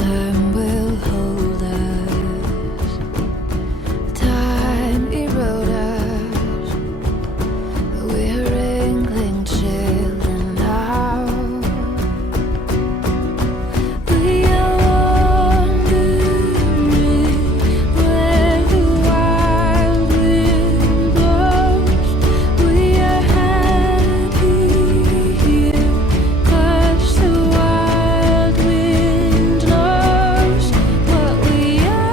time will hold us. Time erode us. We're wrangling children now. We are wandering where the wild wind blows. We are happy here 'cause the wild wind knows what we are.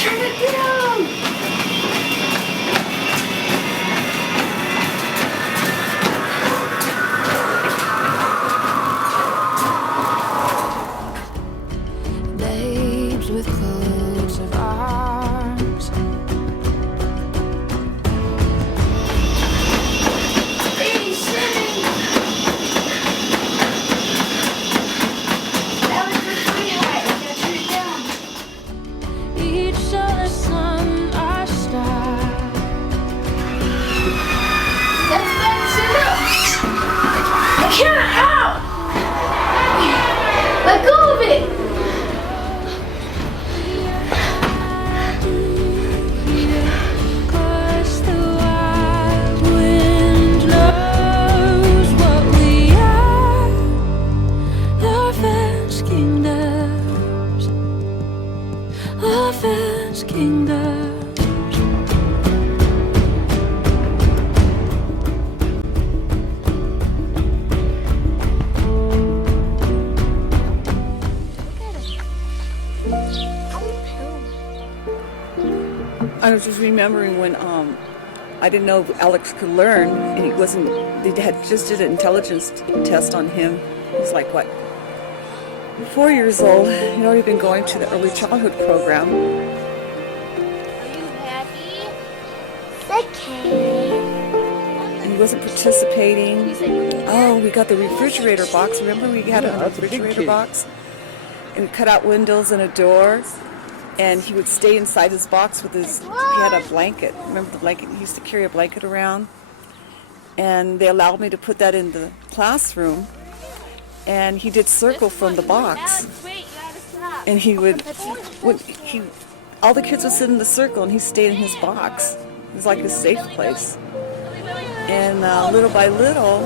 Turn it down! Babes with coats of arms. 87! That was pretty high. I gotta turn it down. Each solar sun our star. That's back zero. I can't out. Let go of it. Cause the wild wind knows what we are. Orphans kingdoms. Orphans kingdoms. I was just remembering when I didn't know if Alex could learn, and he wasn't. They had just did an intelligence test on him. He was like what, 4 years old. He'd already been going to the early childhood program. Are you happy? Okay. And he wasn't participating. Oh, we got the refrigerator box. Remember we had a refrigerator box? And we cut out windows and a door. And he would stay inside his box with his, he had a blanket. Remember the blanket? He used to carry a blanket around. And they allowed me to put that in the classroom. And he did circle from the box. Alex, wait, you gotta stop. And he would, all the kids would sit in the circle and he stayed in his box. It was like a safe place. And little by little,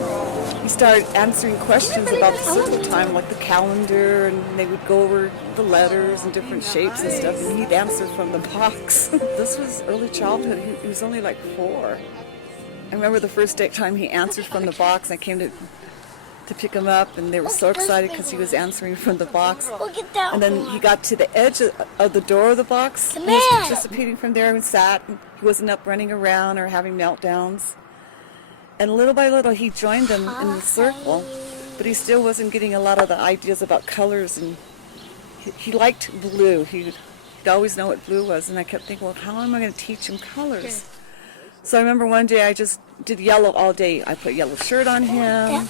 he started answering questions about the circle time, like the calendar, and they would go over the letters and different shapes and stuff, and he'd answer from the box. This was early childhood. He was only like 4. I remember the first time he answered from the box. I came to pick him up, and they were so excited because he was answering from the box. And then he got to the edge of the door of the box. And he was participating from there and sat. And he wasn't up running around or having meltdowns. And little by little, he joined them in the circle, but he still wasn't getting a lot of the ideas about colors. And he liked blue. He'd always know what blue was. And I kept thinking, well, how am I going to teach him colors? So I remember one day I just did yellow all day. I put yellow shirt on him.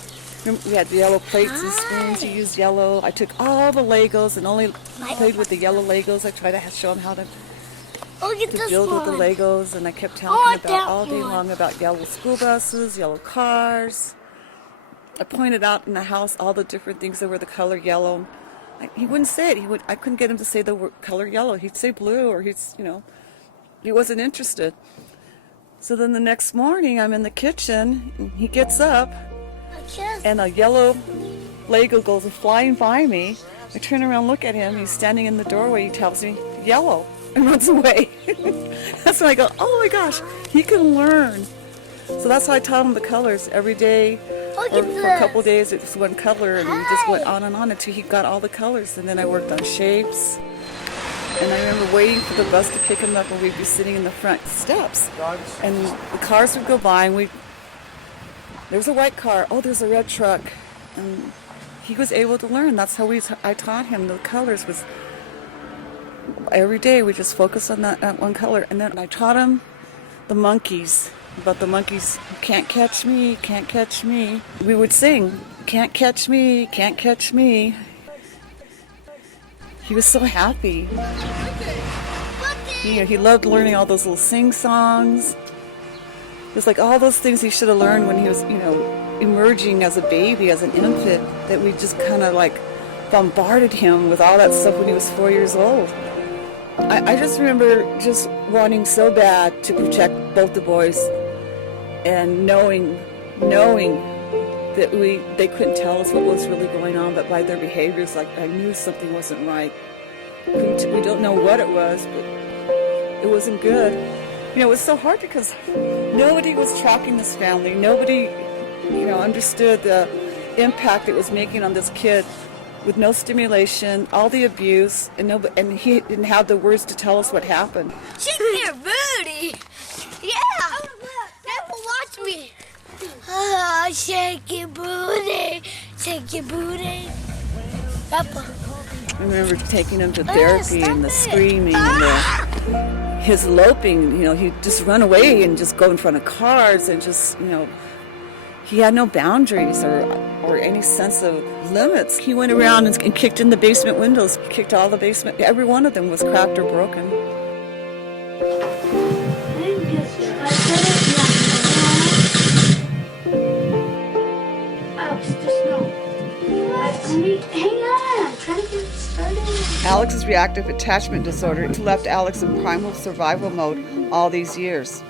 We had the yellow plates and spoons. He used yellow. I took all the Legos and only played with the yellow Legos. I tried to show him how to build with the Legos, and I kept telling him about all day long about yellow school buses, yellow cars. I pointed out in the house all the different things that were the color yellow. He wouldn't say it. I couldn't get him to say the word color yellow. He'd say blue, or he wasn't interested. So then the next morning, I'm in the kitchen, and he gets up, and a yellow Lego goes flying by me. I turn around, look at him. He's standing in the doorway. He tells me, yellow, and runs away. That's when I go, oh my gosh, he can learn. So that's how I taught him the colors every day. Or for a couple of days, it was one color, and we just went on and on until he got all the colors. And then I worked on shapes. And I remember waiting for the bus to pick him up, and we'd be sitting in the front steps. And the cars would go by, and there's a white car. Oh, there's a red truck. And he was able to learn. That's how I taught him the colors. Was every day we just focused on that one color. And then I taught him the monkeys. About the monkeys, can't catch me, can't catch me. We would sing, can't catch me, can't catch me. He was so happy. He loved learning all those little sing songs. It's like all those things he should have learned when he was, emerging as a baby, as an infant, that we just kind of like bombarded him with all that stuff when he was 4 years old. I just remember just wanting so bad to protect both the boys, and knowing that they couldn't tell us what was really going on, but by their behaviors, like I knew something wasn't right. We don't know what it was, but it wasn't good. It was so hard because nobody was tracking this family. Nobody, understood the impact it was making on this kid, with no stimulation, all the abuse, and he didn't have the words to tell us what happened. Shake your booty. Yeah. Never watch me. Oh, shake your booty. Shake your booty. Papa. I remember taking him to therapy and the screaming and his loping. He'd just run away and just go in front of cars and just, he had no boundaries or any sense of limits. He went around and kicked in the basement windows, kicked all the basement. Every one of them was cracked or broken. Alex's reactive attachment disorder left Alex in primal survival mode all these years.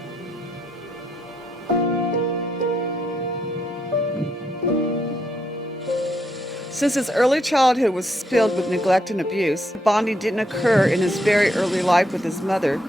Since his early childhood was filled with neglect and abuse, bonding didn't occur in his very early life with his mother.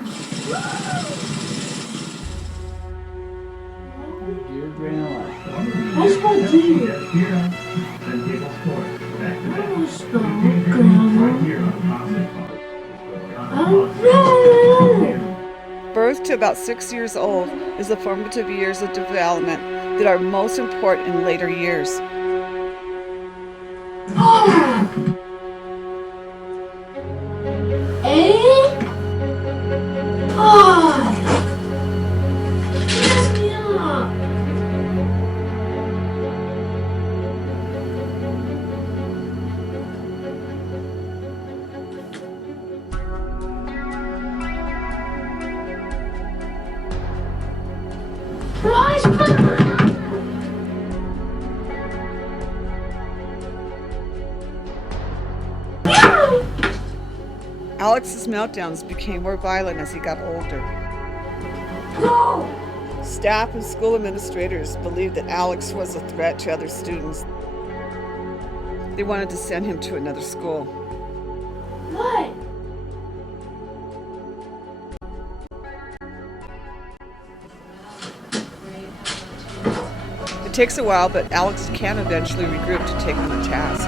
Birth to about 6 years old is the formative years of development that are most important in later years. Alex's meltdowns became more violent as he got older. Staff and school administrators believed that Alex was a threat to other students. They wanted to send him to another school. What? It takes a while, but Alex can eventually regroup to take on the task.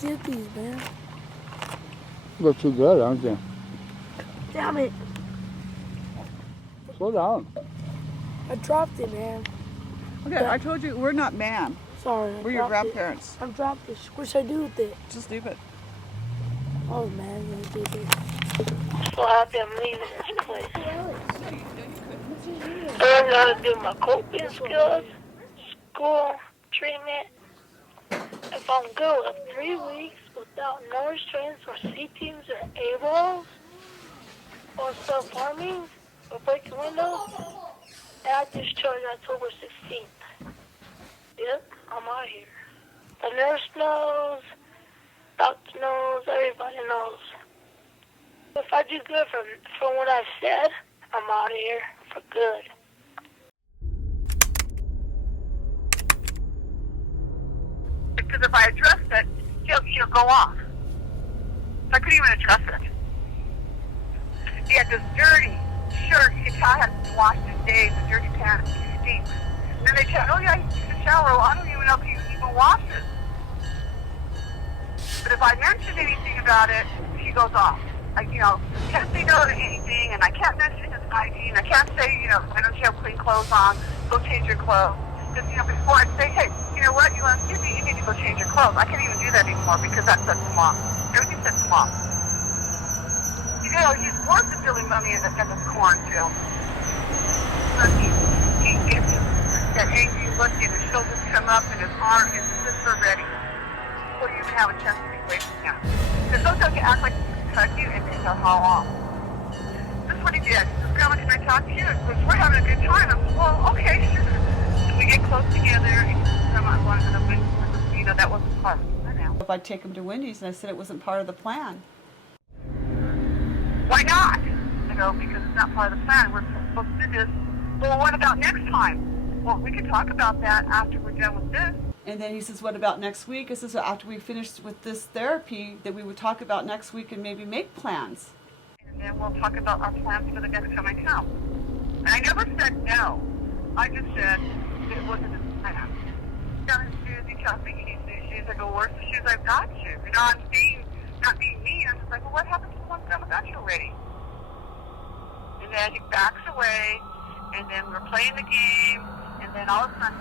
Get these, man. Look too good, aren't they? Damn it. Slow down. I dropped it, man. Okay, I told you, we're not man. Sorry. We're your grandparents. I dropped it. What should I do with it? Just leave it. Oh, man. Let me do this. So happy I'm leaving this place. I learned how to do my coping skills, school, treatment. If I'm good with 3 weeks without no restraints or C-teams or AWOLs or self-harming or breaking windows, and I discharge October 16th. Yep, I'm out here. The nurse knows, doctor knows, everybody knows. if I do good from what I said, I'm out of here for good. Because if I address it, he'll go off. So I couldn't even address it. He had this dirty shirt. His car hadn't been washed in days, a dirty pants, he stinks. And then they tell me, oh yeah, he takes a shower. Well, I don't even know if he even washes. But if I mention anything about it, he goes off. Like, can't say no to anything, and I can't mention his hygiene. I can't say, why don't you have clean clothes on? Go change your clothes. Because, before I'd say, hey, you know what, you want to you need to go change your clothes. I can't even do that anymore because that sets him off. Everything sets him off. He's worth the billy money in this cornfield. He gets that angry look, and his shoulders come up, and his arm is just so ready. Before you even have a chance to be away from him. Because sometimes you act like he can cut you, and they tell how long. This is what he did. He says, Grandma, can I talk to you? Because we're having a good time. I'm like, well, okay, sure. So we get close together, and he says, Grandma, I wanted to win. That wasn't part of the plan. If I'd take him to Wendy's, and I said it wasn't part of the plan. Why not? I go, because it's not part of the plan. We're supposed to do this. Well, what about next time? Well, we can talk about that after we're done with this. And then he says, what about next week? I says, so after we finish with this therapy, that we would talk about next week and maybe make plans. And then we'll talk about our plans for the next time I come. And I never said no. I just said it wasn't a plan. Got his shoes, he tells me he needs new shoes. I go, where's the shoes? I've got you. I'm not being mean. I'm just like, well, what happened to the ones Grandma got you already? And then he backs away, and then we're playing the game, and then all of a sudden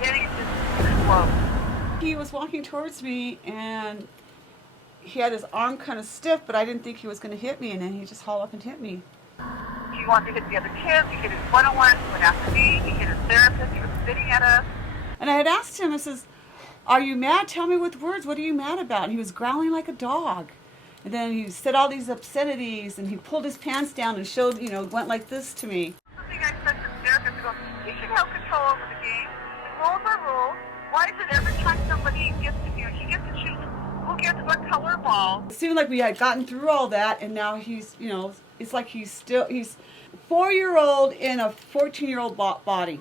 he just explodes. He was walking towards me, and he had his arm kind of stiff, but I didn't think he was going to hit me, and then he just hauled up and hit me. He wanted to hit the other kids. He hit his one-on-one. He went after me. He hit his therapist. He was spitting at us. And I had asked him, I says, are you mad? Tell me with words. What are you mad about? And he was growling like a dog. And then he said all these obscenities, and he pulled his pants down and showed, went like this to me. Something I said to the therapist, he should have control over the game. The rules are rules. Why is it every time somebody gets to he gets to choose who gets what color ball? It seemed like we had gotten through all that, and now he's, it's like he's 4-year-old in a 14-year-old body.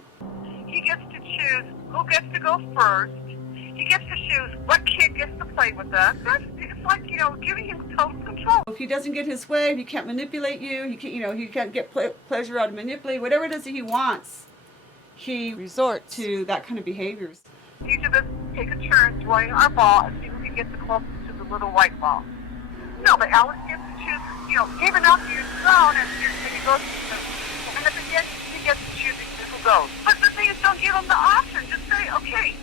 He gets to choose who gets to go first. He gets to choose what kid gets to play with us. It's like, giving him total control. If he doesn't get his way, he can't manipulate you. He can't, he can't get pleasure out of manipulating. Whatever it is that he wants, he resorts to that kind of behaviors. Each of us take a turn throwing our ball and see who can get the closest to the little white ball. No, but Alex gets to choose, give enough to your zone, and he goes to the, and at the end, he gets to choose who goes. But the thing is, don't give him the option. Just say, okay,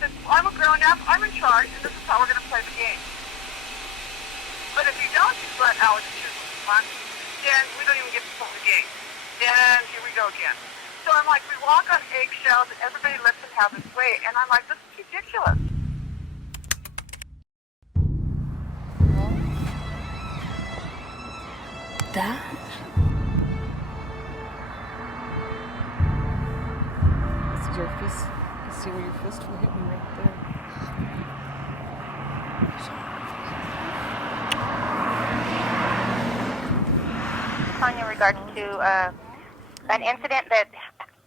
since I'm a grown-up, I'm in charge, and this is how we're going to play the game. But if you don't just let Alex choose what he wants, then we don't even get to play the game. Then here we go again. So I'm like, we walk on eggshells, and everybody lets him have his way, and I'm like, this is ridiculous. That? This is your fist. You can see where your fist will hit me right there. Calling in regards to an incident that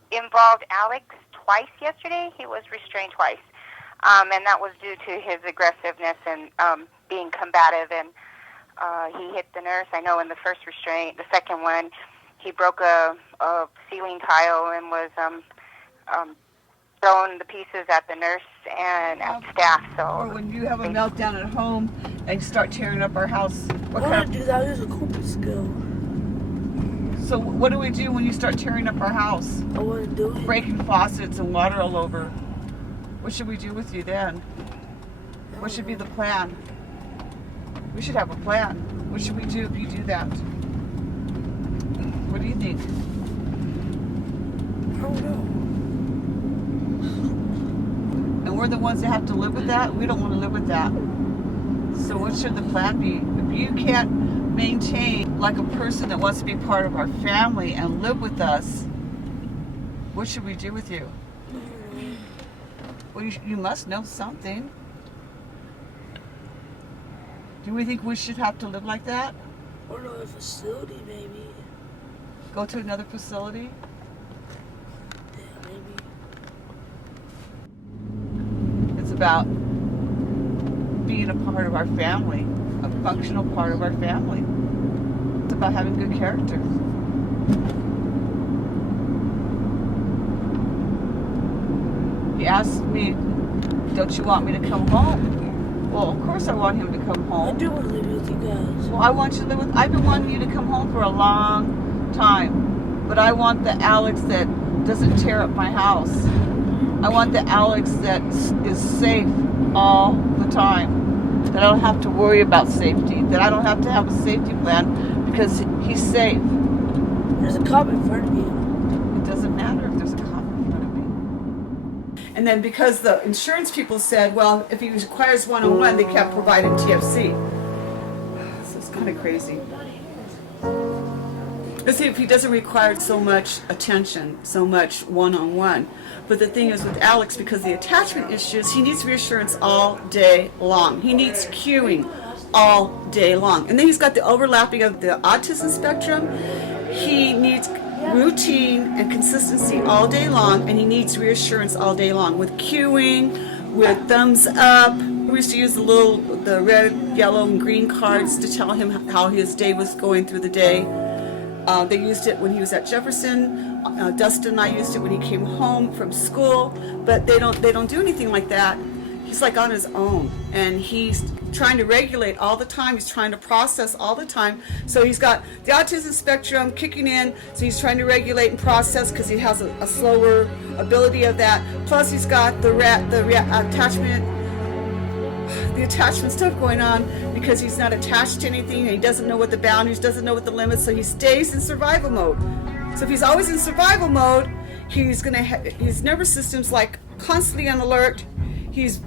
involved Alex twice yesterday. He was restrained twice, and that was due to his aggressiveness and being combative, and he hit the nurse. I know in the first restraint. The second one, he broke a ceiling tile and was throwing the pieces at the nurse and at staff. So, or when you have a meltdown at home and start tearing up our house. I want to do that as a coping skill. So what do we do when you start tearing up our house? I want to do it. Breaking faucets and water all over. What should we do with you then? What should be the plan? We should have a plan. What should we do if you do that? What do you think? I don't know. And we're the ones that have to live with that? We don't want to live with that. So what should the plan be? If you can't maintain like a person that wants to be part of our family and live with us, what should we do with you? Well, you must know something. Do we think we should have to live like that? Or another facility, maybe. Go to another facility? Yeah, maybe. It's about being a part of our family, a functional part of our family. It's about having good character. He asked me, don't you want me to come home? Well, of course I want him to come I home. do want to live with you guys. Well, I want you to live with, I've been wanting you to come home for a long time. But I want the Alex that doesn't tear up my house. I want the Alex that is safe all the time. That I don't have to worry about safety. That I don't have to have a safety plan because he's safe. There's a cop in front of you. It doesn't matter if there's a cop in front of me. And then because the insurance people said, well, if he requires one-on-one, they can't provide him TFC. So it's kind of crazy. Let's see if he doesn't require so much attention, so much one-on-one. But the thing is with Alex, because of the attachment issues, he needs reassurance all day long. He needs cueing all day long. And then he's got the overlapping of the autism spectrum. He needs routine and consistency all day long, and he needs reassurance all day long with cueing, with thumbs up. We used to use the red, yellow, and green cards to tell him how his day was going through the day. They used it when he was at Jefferson. Dustin and I used it when he came home from school, but they don't do anything like that. He's like on his own, and he's trying to regulate all the time. He's trying to process all the time. So he's got the autism spectrum kicking in, so he's trying to regulate and process because he has a slower ability of that. Plus he's got the attachment stuff going on because he's not attached to anything, and he doesn't know what the boundaries, doesn't know what the limits, so he stays in survival mode. So if he's always in survival mode, his nervous system's like constantly on alert. He's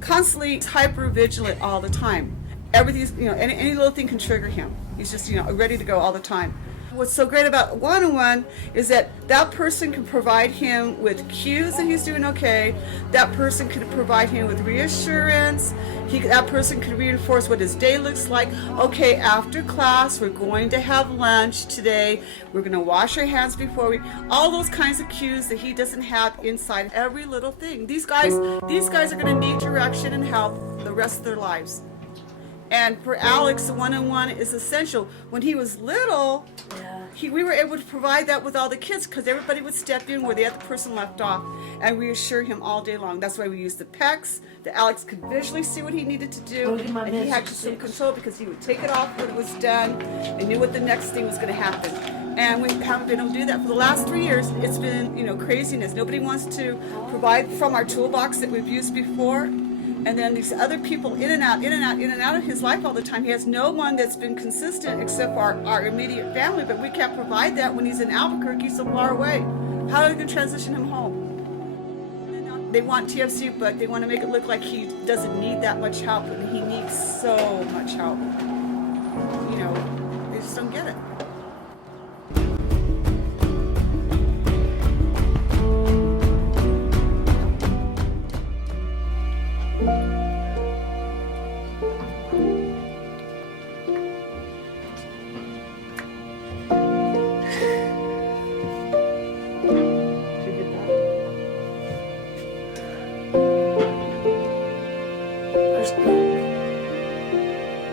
constantly hyper vigilant all the time. Everything's, any little thing can trigger him. He's just, ready to go all the time. What's so great about one-on-one is that person can provide him with cues that he's doing okay. That person can provide him with reassurance. That person can reinforce what his day looks like. Okay, after class, we're going to have lunch today. We're going to wash our hands before all those kinds of cues that he doesn't have inside every little thing. These guys are going to need direction and help the rest of their lives. And for Alex, the one-on-one is essential. When he was little, we were able to provide that with all the kids because everybody would step in where the other person left off and reassure him all day long. That's why we used the PECs, that Alex could visually see what he needed to do, and he had some control because he would take it off when it was done and knew what the next thing was going to happen. And we haven't been able to do that for the last 3 years. It's been, craziness. Nobody wants to provide from our toolbox that we've used before. And then these other people in and out of his life all the time. He has no one that's been consistent except for our immediate family, but we can't provide that when he's in Albuquerque so far away. How are we going to transition him home? They want TFC, but they want to make it look like he doesn't need that much help, and he needs so much help. They just don't get it.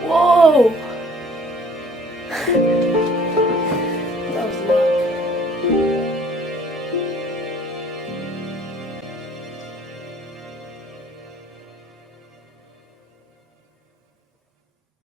Whoa!